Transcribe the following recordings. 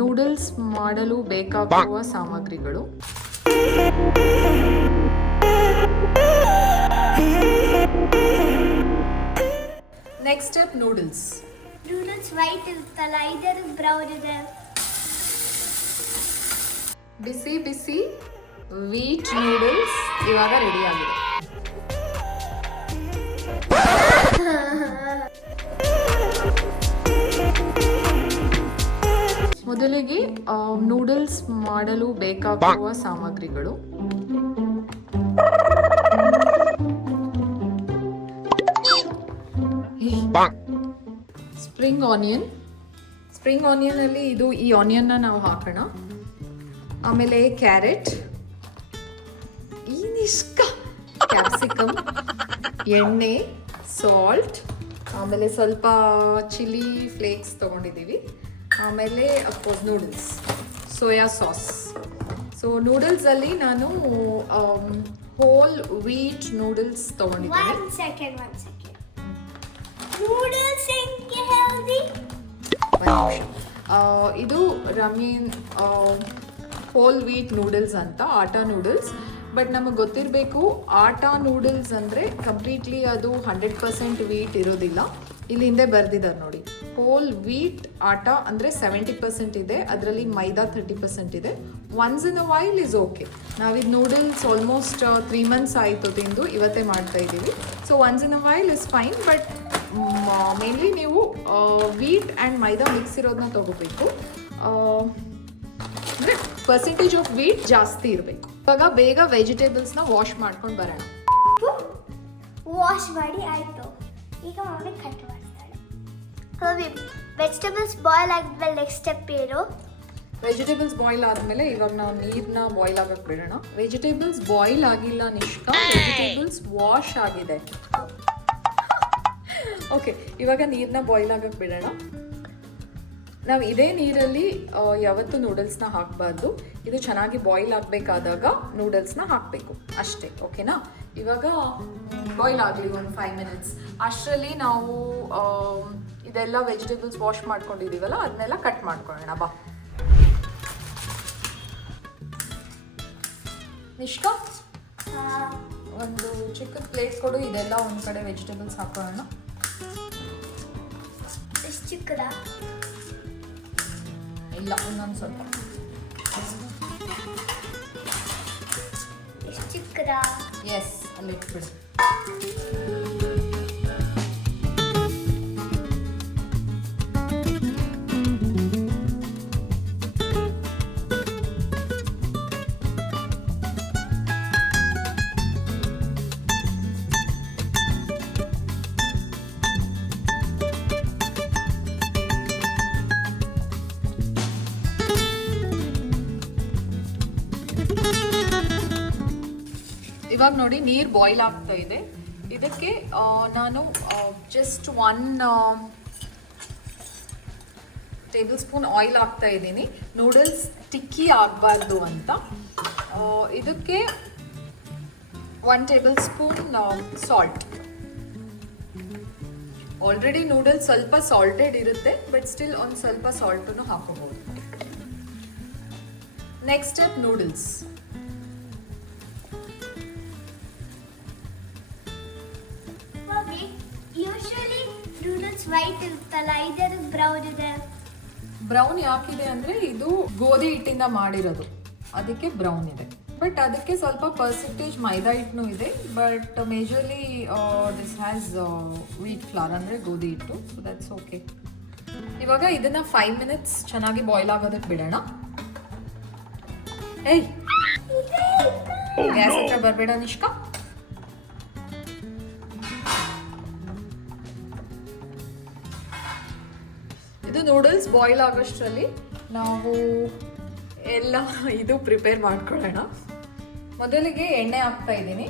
Noodles ಮಾಡಲು ಬೇಕಾಗುವ ಸಾಮಗ್ರಿಗಳು. Next step noodles. Noodles white ಇರುತ್ತಲ್ಲ, ಇದರ ಬ್ರೌನ್ ಇದೆ. ಬಿಸಿ ಬಿಸಿ ವೀಟ್ ನೂಡಲ್ಸ್ ಇವಾಗ ರೆಡಿ ಆಗಿದೆ. ಮೊದಲಿಗೆ ನೂಡಲ್ಸ್ ಮಾಡಲು ಬೇಕಾಗುವ ಸಾಮಗ್ರಿಗಳು. Spring onion. ಸ್ಪ್ರಿಂಗ್ ಆನಿಯನ್ ಅಲ್ಲಿ ಈ ಆನಿಯನ್ನ ನಾವು ಹಾಕೋಣ. ಆಮೇಲೆ ಕ್ಯಾರೆಟ್, ಕ್ಯಾಪ್ಸಿಕಮ್, ಎಣ್ಣೆ, ಸಾಲ್ಟ್, ಆಮೇಲೆ ಸ್ವಲ್ಪ ಚಿಲ್ಲಿ ಫ್ಲೇಕ್ಸ್ ತೊಗೊಂಡಿದ್ದೀವಿ. ಆಮೇಲೆ of course noodles, soya sauce. So ನೂಡಲ್ಸಲ್ಲಿ ನಾನು ಹೋಲ್ ವೀಟ್ ನೂಡಲ್ಸ್ ತೊಗೊಂಡಿದ್ದೀನಿ. ಒನ್ ಸೆಕೆಂಡ್ ನೂಡಲ್ಸ್ ಹೆಂಗೆ ಹೆಲ್ದಿ? ಇದು ರಮೀನ್ ಹೋಲ್ ವೀಟ್ ನೂಡಲ್ಸ್ ಅಂತ, ಆಟಾ ನೂಡಲ್ಸ್. ಬಟ್ ನಮಗೆ ಗೊತ್ತಿರಬೇಕು, ಆಟಾ ನೂಡಲ್ಸ್ ಅಂದರೆ ಕಂಪ್ಲೀಟ್ಲಿ ಅದು 100% ವೀಟ್ ಇರೋದಿಲ್ಲ. ಇಲ್ಲಿ ಹಿಂದೆ ಬರೆದಿದ್ದಾರೆ ನೋಡಿ, ಹೋಲ್ ವೀಟ್ ಆಟಾ ಅಂದರೆ 70% ಇದೆ, ಅದರಲ್ಲಿ ಮೈದಾ 30% ಇದೆ. Once in a while is okay. ನಾವಿದು ನೂಡಲ್ಸ್ ಆಲ್ಮೋಸ್ಟ್ 3 months ಆಯಿತು ತಿಂದು, ಇವತ್ತೇ ಮಾಡ್ತಾ ಇದ್ದೀವಿ. So once in a while is fine. But mainly ನೀವು ವೀಟ್ ಆ್ಯಂಡ್ ಮೈದಾ ಮಿಕ್ಸ್ ಇರೋದನ್ನ ತೊಗೋಬೇಕು. ಅಂದರೆ ಪರ್ಸೆಂಟೇಜ್ ಆಫ್ ವೀಟ್ ಜಾಸ್ತಿ ಇರಬೇಕು. ಇವಾಗ ಬೇಗ ವೆಜಿಟೇಬಲ್ಸ್ನ ವಾಶ್ ಮಾಡ್ಕೊಂಡು ಬರೋಣ. ವಾಶ್ ಮಾಡಿ ಆಯಿತು. ಈಗ ಮಮ್ಮಿ ಕಟ್ ಮಾಡ್ತಾಳೆ. ವೆಜಿಟೇಬಲ್ಸ್ ಬಾಯ್ಲ್ ಆಗಿದ್ಮೇಲೆ ನೆಕ್ಸ್ಟ್ ಸ್ಟೆಪ್ ಏನು? ವೆಜಿಟೇಬಲ್ಸ್ ಬಾಯ್ಲ್ ಆದಮೇಲೆ ಇವಾಗ ನಾವು ನೀರನ್ನ ಬಾಯ್ಲ್ ಆಗಕ್ಕೆ ಬಿಡೋಣ. ವೆಜಿಟೇಬಲ್ಸ್ ಬಾಯ್ಲ್ ಆಗಿಲ್ಲ ನಿಷ್ಕಾ, ವೆಜಿಟೇಬಲ್ಸ್ ವಾಶ್ ಆಗಿದೆ. ಓಕೆ, ಇವಾಗ ನೀರನ್ನ ಬಾಯ್ಲ್ ಆಗಕ್ಕೆ ಬಿಡೋಣ. ನಾವು ಇದೇ ನೀರಲ್ಲಿ ಯಾವತ್ತೂ ನೂಡಲ್ಸ್ನ ಹಾಕಬಾರ್ದು. ಇದು ಚೆನ್ನಾಗಿ ಬಾಯ್ಲ್ ಆಗಬೇಕಾದಾಗ ನೂಡಲ್ಸ್ನ ಹಾಕಬೇಕು ಅಷ್ಟೇ. ಓಕೆನಾ? ಇವಾಗ ಬಾಯ್ಲ್ ಆಗಲಿ ಒಂದು 5 minutes. ಅಷ್ಟರಲ್ಲಿ ನಾವು ಇದೆಲ್ಲ ವೆಜಿಟೇಬಲ್ಸ್ ವಾಶ್ ಮಾಡ್ಕೊಂಡಿದ್ದೀವಲ್ಲ, ಅದನ್ನೆಲ್ಲ ಕಟ್ ಮಾಡ್ಕೊಳ್ಳೋಣ. ಬಾ ನಿಷ್ಕಾ, ಒಂದು ಚಿಕ್ಕ ಪ್ಲೇಟ್ ಕೊಡು. ಇದೆಲ್ಲ ಒಂದು ಕಡೆ ವೆಜಿಟೇಬಲ್ಸ್ ಹಾಕೊಳ್ಳೋಣ. ಎಷ್ಟು ಚಿಕ್ಕದ? ಇಲ್ಲ, ಒಂದೊಂದು ಸ್ವಲ್ಪ. ಎಷ್ಟು ಚಿಕ್ಕದ? ಎಸ್, ಅಲ್ಲಿ ಇಟ್ಬಿಡು. ಇವಾಗ ನೋಡಿ ನೀರು ಬಾಯ್ಲ್ ಆಗ್ತಾ ಇದೆ. ಇದಕ್ಕೆ ನಾನು ಜಸ್ಟ್ 1 tablespoon ಆಯಿಲ್ ಹಾಕ್ತಾ ಇದ್ದೀನಿ. ನೂಡಲ್ಸ್ ಟಿಕ್ಕಿ ಆಗಬಾರ್ದು ಅಂತ. ಇದಕ್ಕೆ 1 tablespoon ಸಾಲ್ಟ್. ಆಲ್ರೆಡಿ ನೂಡಲ್ಸ್ ಸ್ವಲ್ಪ ಸಾಲ್ಟೆಡ್ ಇರುತ್ತೆ, ಬಟ್ ಸ್ಟಿಲ್ ಒಂದು ಸ್ವಲ್ಪ ಸಾಲ್ಟನ್ನು ಹಾಕೋಬಹುದು. Next step noodles. Usually noodles white ಇರುತ್ತಲ್ಲ, ಇದರ ಬ್ರೌನ್ ಇದೆ. ಬ್ರೌನ್ ಯಾಕಿದೆ ಅಂದರೆ ಇದು ಗೋಧಿ ಹಿಟ್ಟಿಂದ ಮಾಡಿರೋದು, ಅದಕ್ಕೆ ಬ್ರೌನ್ ಇದೆ. ಬಟ್ ಅದಕ್ಕೆ ಸ್ವಲ್ಪ ಪರ್ಸೆಂಟೇಜ್ ಮೈದಾ ಹಿಟ್ಟೂ ಇದೆ. But majorly this has wheat flour ಅಂದರೆ ಗೋಧಿ ಹಿಟ್ಟು. So that's okay. ಇವಾಗ ಇದನ್ನು 5 minutes ಚೆನ್ನಾಗಿ ಬಾಯ್ಲ್ ಆಗೋದಕ್ಕೆ ಬಿಡೋಣ. ಏಯ್, ಗ್ಯಾಸ್ ಹತ್ರ ಬರಬೇಡ ನಿಷ್ಕಾ. ಇದು ನೂಡಲ್ಸ್ ಬಾಯ್ಲ್ ಆಗೋಷ್ಟರಲ್ಲಿ ನಾವು ಎಲ್ಲ ಇದು ಪ್ರಿಪೇರ್ ಮಾಡ್ಕೊಳ್ಳೋಣ. ಮೊದಲಿಗೆ ಎಣ್ಣೆ ಹಾಕ್ತಾ ಇದ್ದೀನಿ.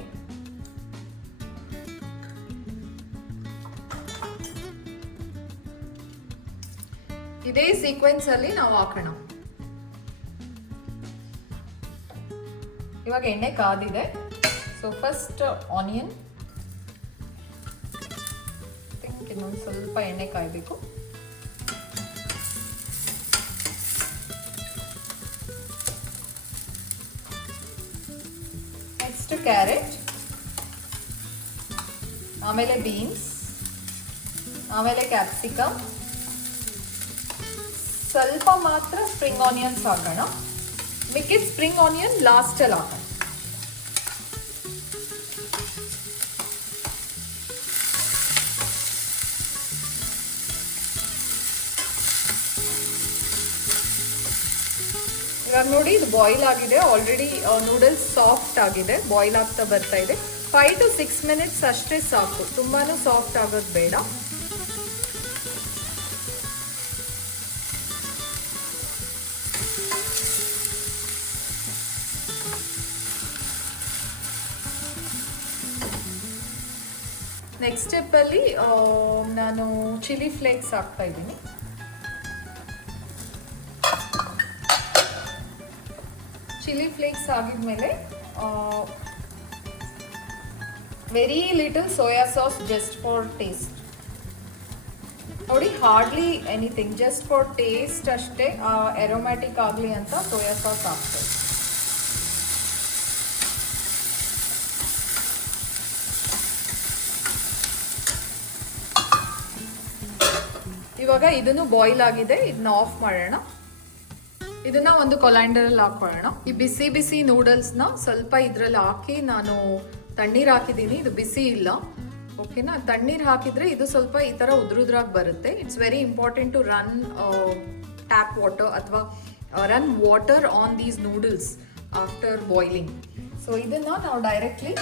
ಇದೇ ಸೀಕ್ವೆನ್ಸ್ ಅಲ್ಲಿ ನಾವು ಹಾಕೋಣ. ಇವಾಗ ಎಣ್ಣೆ ಕಾದಿದೆ. So first onion. ಇನ್ನೊಂದು ಸ್ವಲ್ಪ ಎಣ್ಣೆ ಕಾಯಬೇಕು. ನೆಕ್ಸ್ಟ್ ಕ್ಯಾರೆಟ್, ಆಮೇಲೆ ಬೀನ್ಸ್, ಆಮೇಲೆ ಕ್ಯಾಪ್ಸಿಕಮ್, ಸ್ವಲ್ಪ ಮಾತ್ರ ಸ್ಪ್ರಿಂಗ್ ಆನಿಯನ್ಸ್ ಹಾಕೋಣ. ಮಿಕ್ಕಿದ ಸ್ಪ್ರಿಂಗ್ ಆನಿಯನ್ ಲಾಸ್ಟಲ್ಲಿ ಹಾಕೋಣ. ಇವಾಗ ನೋಡಿ ಇದು ಬಾಯ್ಲ್ ಆಗಿದೆ ಆಲ್ರೆಡಿ. ನೂಡಲ್ಸ್ ಸಾಫ್ಟ್ ಆಗಿದೆ, ಬಾಯ್ಲ್ ಆಗ್ತಾ ಬರ್ತಾ ಇದೆ. 5 to 6 minutes ಅಷ್ಟೇ ಸಾಕು, ತುಂಬಾನು ಸಾಫ್ಟ್ ಆಗೋದು ಬೇಡ. ನೆಕ್ಸ್ಟ್ ಸ್ಟೆಪ್ಪಲ್ಲಿ ನಾನು ಚಿಲ್ಲಿ ಫ್ಲೇಕ್ಸ್ ಹಾಕ್ತಾ ಇದ್ದೀನಿ. ಚಿಲ್ಲಿ ಫ್ಲೇಕ್ಸ್ ಆಗಿದ್ಮೇಲೆ very little soya sauce just for taste. ನೋಡಿ, hardly anything, just for taste ಅಷ್ಟೇ, ಎರೋಮ್ಯಾಟಿಕ್ ಆಗಲಿ ಅಂತ ಸೋಯಾ ಸಾಸ್ ಹಾಕ್ತೇವೆ. ಇವಾಗ ಇದನ್ನು ಬಾಯ್ಲ್ ಆಗಿದೆ, ಇದನ್ನ ಆಫ್ ಮಾಡೋಣ. ಇದನ್ನ ಒಂದು ಕೊಲ್ಯಾಂಡರಲ್ಲಿ ಹಾಕೊಳ್ಳೋಣ. ಈ ಬಿಸಿ ಬಿಸಿ ನೂಡಲ್ಸ್ನ ಸ್ವಲ್ಪ ಇದರಲ್ಲಿ ಹಾಕಿ ನಾನು ತಣ್ಣೀರು ಹಾಕಿದ್ದೀನಿ, ಇದು ಬಿಸಿ ಇಲ್ಲ, ಓಕೆನಾ. ತಣ್ಣೀರು ಹಾಕಿದ್ರೆ ಇದು ಸ್ವಲ್ಪ ಈ ಥರ ಉದ್ರುದ್ರಾಗಿ ಬರುತ್ತೆ. It's very important to run tap water ಅಥವಾ run water on these noodles after boiling. So ಇದನ್ನು ನಾವು ಡೈರೆಕ್ಟ್ಲಿ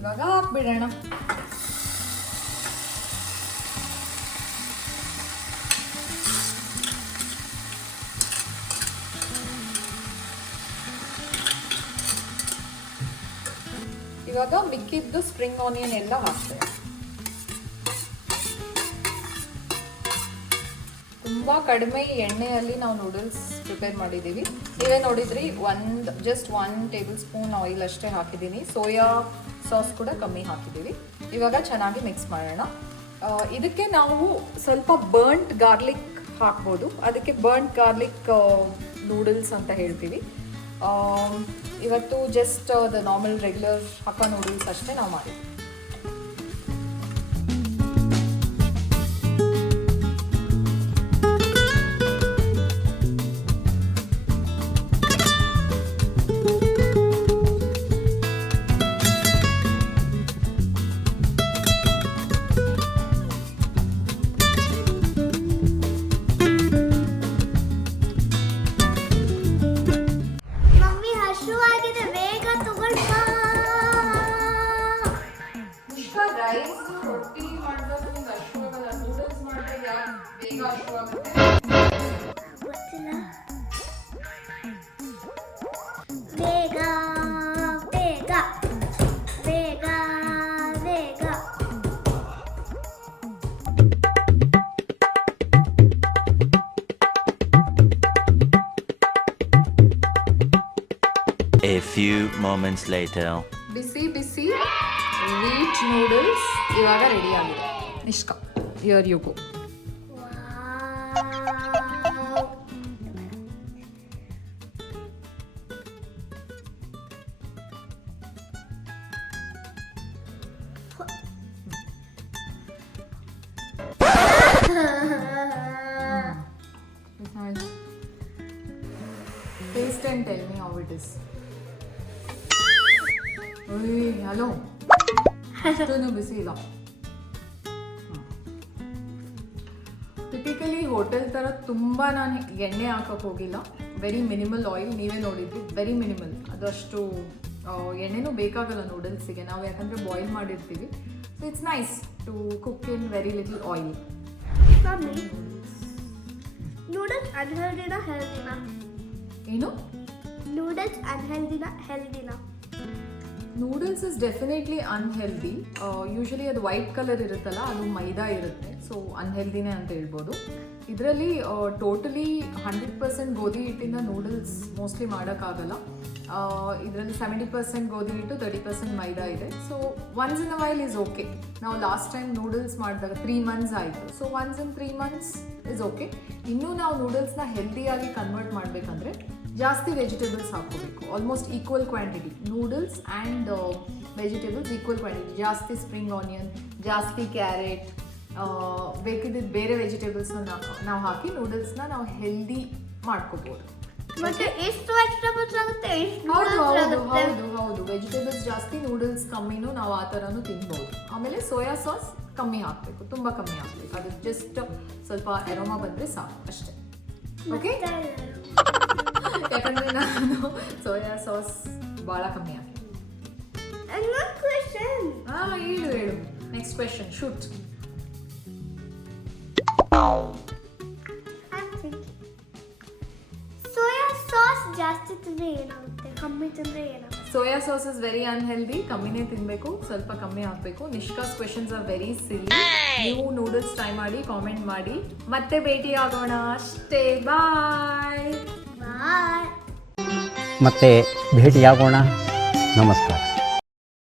ಇವಾಗ ಹಾಕ್ಬಿಡೋಣ. ಇವಾಗ ಮಿಕ್ಕಿದ್ದು ಸ್ಪ್ರಿಂಗ್ ಆನಿಯನ್ ಎಲ್ಲ ಹಾಕ್ತೇವೆ. ತುಂಬ ಕಡಿಮೆ ಎಣ್ಣೆಯಲ್ಲಿ ನಾವು ನೂಡಲ್ಸ್ ಪ್ರಿಪೇರ್ ಮಾಡಿದ್ದೀವಿ. ನೀವೇ ನೋಡಿದ್ರಿ, ಜಸ್ಟ್ 1 ಟೇಬಲ್ ಸ್ಪೂನ್ ಆಯಿಲ್ ಅಷ್ಟೇ ಹಾಕಿದ್ದೀನಿ. ಸೋಯಾ ಸಾಸ್ ಕೂಡ ಕಮ್ಮಿ ಹಾಕಿದ್ದೀವಿ. ಇವಾಗ ಚೆನ್ನಾಗಿ ಮಿಕ್ಸ್ ಮಾಡೋಣ. ಇದಕ್ಕೆ ನಾವು ಸ್ವಲ್ಪ ಬರ್ನ್ಟ್ ಗಾರ್ಲಿಕ್ ಹಾಕ್ಬೋದು, ಅದಕ್ಕೆ ಬರ್ನ್ಟ್ ಗಾರ್ಲಿಕ್ ನೂಡಲ್ಸ್ ಅಂತ ಹೇಳ್ತೀವಿ. ಇವತ್ತು just the normal regular hakka noodles ಅಷ್ಟೇ ನಾವು ಮಾಡಿದ್ವಿ. A few moments later. ಬಿಸಿ ಬಿಸಿ ವೀಟ್ ನೂಡಲ್ಸ್ ಇವಾಗ ರೆಡಿ ಆಗಿದೆ. Nishka, here you go. Taste and tell me how it is. Hello, ಅಷ್ಟೊಂದು ಬಿಸಿ ಇಲ್ಲ. ಟಿಪಿಕಲಿ ಹೋಟೆಲ್ ಥರ ತುಂಬ ನಾನು ಎಣ್ಣೆ ಹಾಕೋಕೆ ಹೋಗಿಲ್ಲ. ವೆರಿ ಮಿನಿಮಲ್ ಆಯಿಲ್, ನೀವೇ ನೋಡಿದ್ರಿ, ವೆರಿ ಮಿನಿಮಲ್. ಅದಷ್ಟು ಎಣ್ಣೆನೂ ಬೇಕಾಗಲ್ಲ ನೂಡಲ್ಸಿಗೆ ನಾವು, ಯಾಕಂದರೆ ಬಾಯ್ಲ್ ಮಾಡಿರ್ತೀವಿ. So it's nice to cook in very little oil. Noodles ಅನ್ಹೆಲ್ದಿನಾ ಹೆಲ್ದಿನಾ? ಏನು? ನೂಡಲ್ಸ್ ಅನ್ಹೆಲ್ದಿನಾ ಹೆಲ್ದಿನಾ? Noodles is definitely unhealthy. Usually ಅದು ವೈಟ್ ಕಲರ್ ಇರುತ್ತಲ್ಲ, ಅದು ಮೈದಾ ಇರುತ್ತೆ, ಸೊ ಅನ್ಹೆಲ್ದಿನೇ ಅಂತ ಹೇಳ್ಬೋದು. ಇದರಲ್ಲಿ ಟೋಟಲಿ 100% ಗೋಧಿ ಹಿಟ್ಟಿಂದ ನೂಡಲ್ಸ್ ಮೋಸ್ಟ್ಲಿ ಮಾಡೋಕ್ಕಾಗಲ್ಲ. ಇದರಲ್ಲಿ 70% ಗೋಧಿ ಹಿಟ್ಟು, 30% ಮೈದಾ ಇದೆ. So once in a while is okay. ನಾವು ಲಾಸ್ಟ್ ಟೈಮ್ ನೂಡಲ್ಸ್ ಮಾಡಿದಾಗ 3 months ಆಯಿತು. So once in 3 months is okay. ಇನ್ನೂ ನಾವು ನೂಡಲ್ಸ್ನ ಹೆಲ್ದಿಯಾಗಿ ಕನ್ವರ್ಟ್ ಮಾಡಬೇಕಂದ್ರೆ ಜಾಸ್ತಿ ವೆಜಿಟೇಬಲ್ಸ್ ಹಾಕ್ಕೋಬೇಕು, almost equal quantity. Noodles and vegetables equal quantity. ಜಾಸ್ತಿ ಸ್ಪ್ರಿಂಗ್ ಆನಿಯನ್, ಜಾಸ್ತಿ ಕ್ಯಾರೆಟ್, ಬೇಕಿದ್ದಿದ್ದು ಬೇರೆ ವೆಜಿಟೇಬಲ್ಸ್ನ ನಾವು ಹಾಕಿ ನೂಡಲ್ಸ್ನ ನಾವು ಹೆಲ್ದಿ ಮಾಡ್ಕೋಬೋದು. ಮತ್ತೆ ಎಷ್ಟು ವೆಜಿಟೇಬಲ್ಸ್ ಆಗುತ್ತೆ ಹೌದು ವೆಜಿಟೇಬಲ್ಸ್ ಜಾಸ್ತಿ, ನೂಡಲ್ಸ್ ಕಮ್ಮಿನೂ ನಾವು ಆ ಥರನೂ ತಿನ್ಬೋದು. ಆಮೇಲೆ ಸೋಯಾ ಸಾಸ್ ಕಮ್ಮಿ ಹಾಕಬೇಕು, ತುಂಬ ಕಮ್ಮಿ ಹಾಕಬೇಕು. ಅದು ಜಸ್ಟ್ ಸ್ವಲ್ಪ ಎರೋಮಾ ಬಂದರೆ ಸಾಕು ಅಷ್ಟೇ. ಓಕೆ, ಯಾಕಂದರೆ ನಾನು ಸೋಯಾ ಸಾಸ್ ಭಾಳ ಕಮ್ಮಿ ಹಾಕಿ. ಹೇಳು next question, shoot. Soya sauce ಜಾಸ್ತಿ ತಿಂದ್ರೆ ಏನಾಗುತ್ತೆ, ಕಮ್ಮಿ ತಿಂದ್ರೆ ಏನಾಗುತ್ತೆ? Soya sauce is very unhealthy, ಕಮ್ಮಿನೇ ತಿನ್ನಬೇಕು, ಸ್ವಲ್ಪ ಕಮ್ಮಿ ಹಾಕಬೇಕು. ನಿಷ್ಕಾಸ್ ಕ್ವೆಶನ್ಸ್ ಆರ್ ವೆರಿ ಸಿಲಿ. ನೀವು ನೂಡಲ್ಸ್ ಟ್ರೈ ಮಾಡಿ, ಕಾಮೆಂಟ್ ಮಾಡಿ, ಮತ್ತೆ ಭೇಟಿ ಆಗೋಣ ಅಷ್ಟೇ. ಬಾಯ್. ಬಾಯ್. ಮತ್ತೆ ಭೇಟಿಯಾಗೋಣ. ನಮಸ್ಕಾರ.